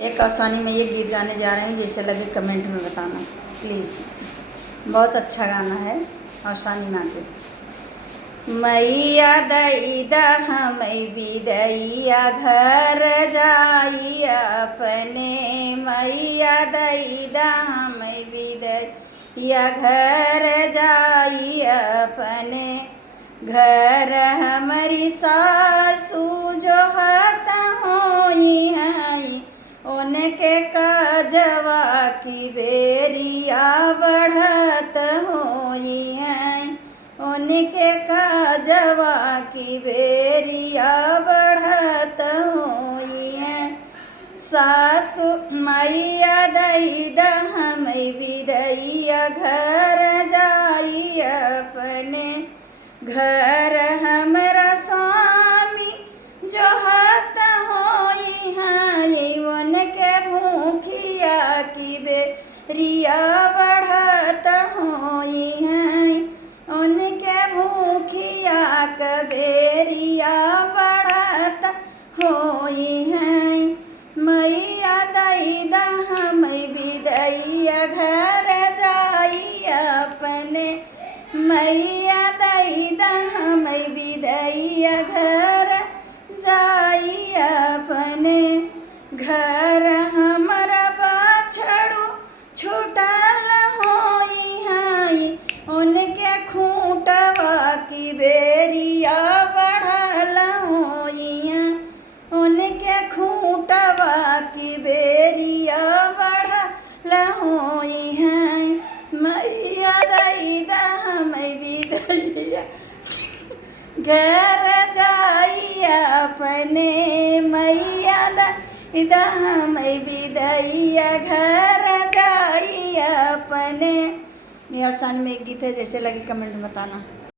एक आसानी में ये गीत गाने जा रही हूँ, जैसे लगे कमेंट में बताना प्लीज़। बहुत अच्छा गाना है, आसानी में आके। मैया दैदा हमें बिदैया घर जाई अपने, मैया दैदा हमें बिदैया घर जाई अपने। घर हमारी सासू जो हत होई हैं, उनके काजवा की बेरिया बढ़त होई हैं, उनके काजवा की बेरिया बढ़त होई हैं। सासु मैया दैदा हमें बिदैया घर जाई अपने। घर हमरा स्वामी जो हत होई हैं, उनके भूखिया की बेरिया बढ़त होई हैं, उनके भूखिया का बेरिया बढ़त होई हैं। मैया दैदा हमें बिदैया घर जाई अपने, मैया दैदा हमें बिदैया घर जाई अपने। घर हमारा बाछड़ू छूटल होई हैं, उनके खूंटवा की बेरिया बढ़ल होई हैं, उनके खूंटवा की बेरिया बढ़ल होई हैं। मैया दैदा हमें बिदैया घर जाई अपने, मैया दैदा हमें बिदैया घर जाई अपने। ये आसान में एक गीत है, जैसे लगे कमेंट में बताना।